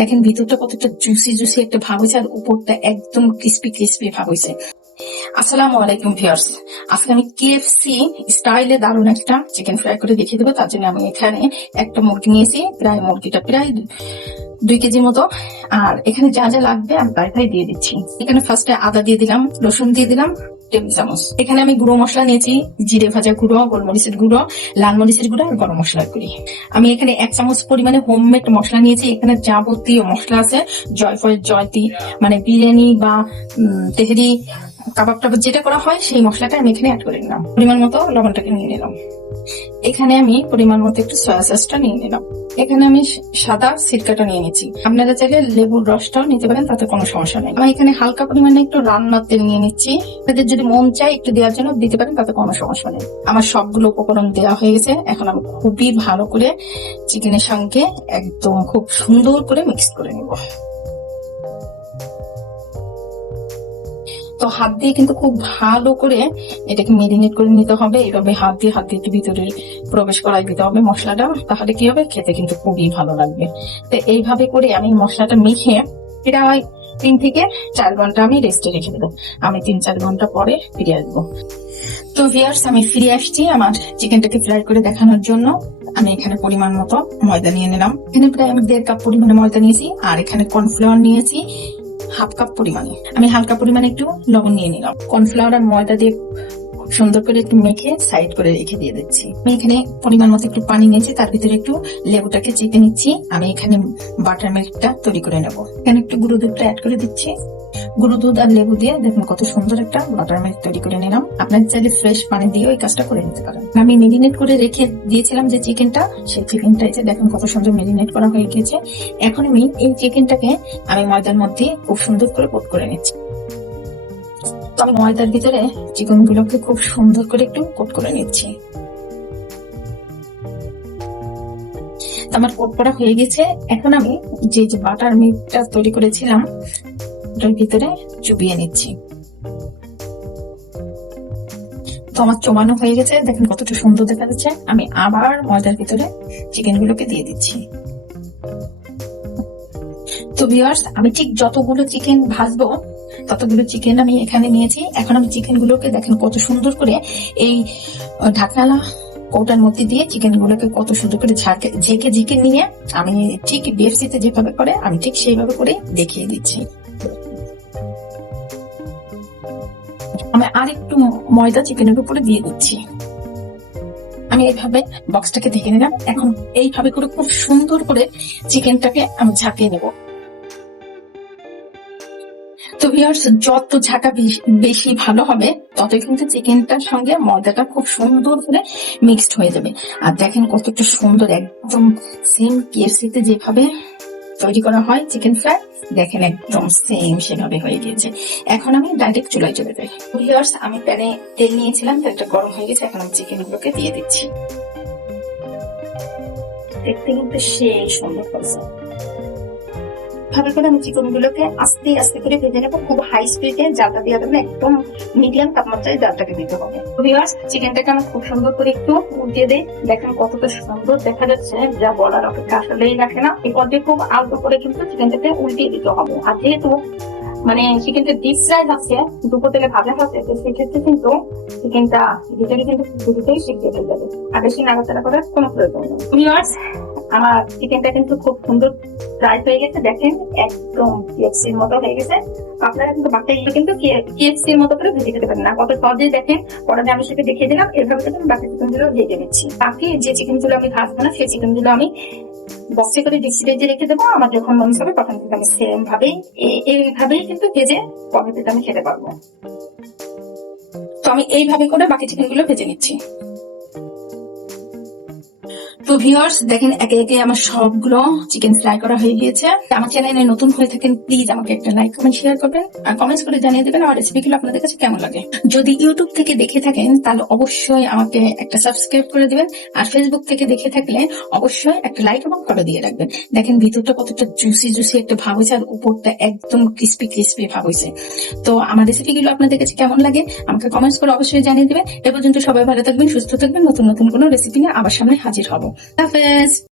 দেখেন ভিতরটা কতটা জুসি জুসি একটা ভাব হয়েছে, আর উপরটা একদম ক্রিস্পি ক্রিস্পি ভাব হয়েছে। আসসালামু আলাইকুম ভিউয়ার্স, আজকে আমি কেএফসি স্টাইলে দারুণ একটা চিকেন ফ্রাই করে দেখিয়ে দেবো। তার জন্য আমি এখানে একটা মুরগি নিয়েছি, মুরগিটা প্রায় 2 কেজি মতো। আর এখানে যা যা লাগবে আমি তাই দিয়ে দিচ্ছি। এখানে ফার্স্টে আদা দিয়ে দিলাম, রসুন দিয়ে দিলাম 1 টেবিল চামচ। এখানে আমি গুঁড়ো মশলা নিয়েছি, জিরে ভাজা গুঁড়ো, গোলমরিচের গুঁড়ো, লাল মরিচের গুঁড়ো আর গরম মশলার গুঁড়ি। আমি এখানে 1 চামচ পরিমাণে হোমমেড মশলা নিয়েছি। এখানে যাবতীয় মশলা আছে, জয়ফল, জয়তি, মানে বিরিয়ানি বা তেহরি, কাবাব টাবাব যেটা করা হয় সেই মশলাটা আমি এখানে অ্যাড করে নিলাম। পরিমাণ মতো লবণটাকে নিয়ে নিলাম। এখানে আমি পরিমাণ মতো একটু সয়া সসটা নিয়ে নিলাম। এখানে আমি সাদা সিরকাটা নিয়ে নিচ্ছি। আপনারা চাইলে লেবুর রসটাও নিতে পারেন, তাতে কোনো সমস্যা নেই। আমি এখানে হালকা পরিমাণে একটু রান্নার তেল নিয়ে নিচ্ছি। আপনাদের যদি মন চায় একটু দেওয়ার জন্য দিতে পারেন, তাতে কোনো সমস্যা নেই। আমার সবগুলো উপকরণ দেওয়া হয়ে গেছে। এখন আমি খুবই ভালো করে চিকেনের সঙ্গে একদম খুব সুন্দর করে মিক্স করে নেব। তো হাত দিয়ে কিন্তু খুব ভালো করে এটাকে মেরিনেট করে নিতে হবে। এভাবে হাত দিয়ে একটু ভিতরে প্রবেশ করাই দিতে হবে মশলাটা, তাহলে কি হবে, খেতে কিন্তু খুবই ভালো লাগবে। তো এইভাবে করে আমি মশলাটা মেখে প্রায় 3 থেকে 4 ঘন্টা আমি রেস্টে রেখে দেবো। আমি 3-4 ঘন্টা পরে ফিরে আসবো। তো ভিউয়ার্স, আমি ফিরে আসছি আমার চিকেনটাকে ফ্রাই করে দেখানোর জন্য। আমি এখানে পরিমাণ মতো ময়দা নিয়ে নিলাম। এখানে প্রায় আমি 1.5 কাপ পরিমাণে ময়দা নিয়েছি। আর এখানে কর্নফ্লাওয়ার নিয়েছি 1/2 কাপ পরিমাণে। আমি হালকা পরিমাণে একটু লবণ নিয়ে নিলাম। কর্নফ্লাওয়ার আর ময়দা দিয়ে সুন্দর করে একটু মেখে সাইড করে রেখে দিয়ে দিচ্ছি। আমি এখানে পরিমাণ মতো একটু পানি নিয়েছি, তার ভিতরে একটু লেবুটাকে চেপে নিচ্ছি। আমি এখানে বাটার মিল্কটা তৈরি করে নেবো। এখানে একটু গুঁড়ো দুধটা অ্যাড করে দিচ্ছি। গুঁড়ো দুধ আর লেবু দিয়ে দেখুন কত সুন্দর একটা বাটার মিল্ক তৈরি করে নিলাম। আপনার চাইলে ফ্রেশ পানি দিয়ে ওই কাজটা করে নিতে পারেন। আমি মেরিনেট করে রেখে দিয়েছিলাম যে চিকেনটা, সেই চিকেনটা এসে দেখুন কত সুন্দর মেরিনেট করা হয়ে গিয়েছে। এখন আমি এই চিকেনটাকে আমি ময়দার মধ্যে খুব সুন্দর করে কোট করে নিচ্ছি। তো আমি ময়দার ভিতরে চিকেন গুলোকে খুব সুন্দর করে একটু কোট করে নিচ্ছি। আমার কোট করা হয়ে গেছে। এখন আমি যে বাটার মিল্কটা তৈরি করেছিলাম ওটার ভিতরে চুবিয়ে নিচ্ছি। তো আমার চোমানো হয়ে গেছে, দেখেন কতটা সুন্দর দেখা যাচ্ছে। আমি আবার ময়দার ভিতরে চিকেন গুলোকে দিয়ে দিচ্ছি। তো ভিউয়ার্স, আমি ঠিক যতগুলো চিকেন ভাজবো ততগুলো চিকেন আমি এখানে নিয়েছি। এখন আমি চিকেন গুলোকে দেখেন কত সুন্দর করে এই ঢাকনালা কৌটার মধ্যে দিয়ে চিকেন গুলোকে কত সুন্দর করে ঝেঁকে নিয়ে আমি ঠিক বিএফসি তে যেভাবে করে আমি ঠিক সেইভাবে করে দেখিয়ে দিচ্ছি। আমি আরেকটু ময়দা চিকেনের উপরে দিয়ে দিচ্ছি। আমি এইভাবে বক্সটাকে ঢেকে নিলাম। এখন এইভাবে করে খুব সুন্দর করে চিকেনটাকে আমি ঝাঁকিয়ে নেব। তো ভিউয়ার্স, যত ঝাঁকা বেশি ভালো হবে, ততই কিন্তু চিকেনটার সঙ্গে ময়দাটা খুব সুন্দর করে মিক্সড হয়ে যাবে। আর দেখেন কতটা সুন্দর, একদম সেম কেএফসি তে যেভাবে তৈরি করা হয় চিকেন ফ্রাই, দেখেন একদম সেম সেভাবে হয়ে গিয়েছে। এখন আমি ডাইরেক্ট চুলায় চলে যাই। ভিউয়ার্স, আমি প্যানে তেল নিয়েছিলাম, তেলটা গরম হয়ে গেছে। এখন আমি চিকেন গুলোকে দিয়ে দিচ্ছি। দেখতে কিন্তু সেই সুন্দর হয়েছে। ভাবে করে আমি চিকেন গুলোকে আস্তে আস্তে করে ভেজে নেবো। খুব হাই স্পিডে জালটা দিয়ে দেবেন, একদম মিডিয়াম তাপমাত্রায় জালটাকে দিতে হবে। ভিউয়ার্স, চিকেনটাকে আমি খুব সুন্দর করে একটু উল্টিয়ে দিই। দেখেন কতটা সুন্দর দেখা যাচ্ছে, যা বলার অপেক্ষা আসলেই রাখে না। এই পর্যায়ে খুব অল্প করে কিন্তু চিকেনটাকে উল্টিয়ে দিতে হবে। আর যেহেতু মানে চিকেনটা ডিপ ফ্রাই হচ্ছে, দুপুর তেলে ভাজা হচ্ছে, তো সেক্ষেত্রে কিন্তু চিকেনটা ভিতরে কিন্তু দুটোই সিদ্ধ হয়ে যাবে। আর বেশি নাড়াচাড়া করার কোনো প্রয়োজন নেই। ভিউয়ার্স, আমার চিকেনটা কিন্তু খুব সুন্দর ফ্রাই হয়ে গেছে। দেখেন একদম কেএফসির মতো হয়ে গেছে। আপনারা কিন্তু বাকিগুলো কিন্তু কেএফসির মতো করে ভেজে খেতে পারেন না। কত সহজে দেখেন, পরে আমি সেটা দেখিয়ে দিলাম। এভাবে কিন্তু বাকি চিকেন গুলো ভেজে নিচ্ছি। বাকি যে চিকেন গুলো আমি ভাজবো না, সেই চিকেন গুলো আমি বক্সে করে ডিসপ্লেতে রেখে দেবো। আমার যখন মনে হবে তখন কিন্তু আমি সেম ভাবেই এইভাবেই কিন্তু ভেজে পরবর্তীতে আমি খেতে পারবো। তো আমি এইভাবে করে বাকি চিকেন গুলো ভেজে নিচ্ছি। তো ভিউয়ার্স, দেখেন একে একে আমার সবগুলো চিকেন ফ্রাই করা হয়ে গিয়েছে। আমার চ্যানেলে নতুন হয়ে থাকেন, প্লিজ আমাকে একটা লাইক কমেন্ট শেয়ার করবেন আর কমেন্টস করে জানিয়ে দেবেন আমার রেসিপিগুলো আপনাদের কাছে কেমন লাগে। যদি ইউটিউব থেকে দেখে থাকেন তাহলে অবশ্যই আমাকে একটা সাবস্ক্রাইব করে দিবেন। আর ফেসবুক থেকে দেখে থাকলে অবশ্যই একটা লাইক এবং ফলো দিয়ে রাখবেন। দেখেন ভিতরটা কতটা জুসি জুসি একটা ভাব হয়েছে, আর উপরটা একদম ক্রিস্পি ক্রিস্পি ভাব হয়েছে। তো আমার রেসিপিগুলো আপনাদের কাছে কেমন লাগে আমাকে কমেন্টস করে অবশ্যই জানিয়ে দেবেন। এ পর্যন্ত সবাই ভালো থাকবেন, সুস্থ থাকবেন। নতুন নতুন কোনো রেসিপি নিয়ে আবার সামনে হাজির হব। হাফেজ।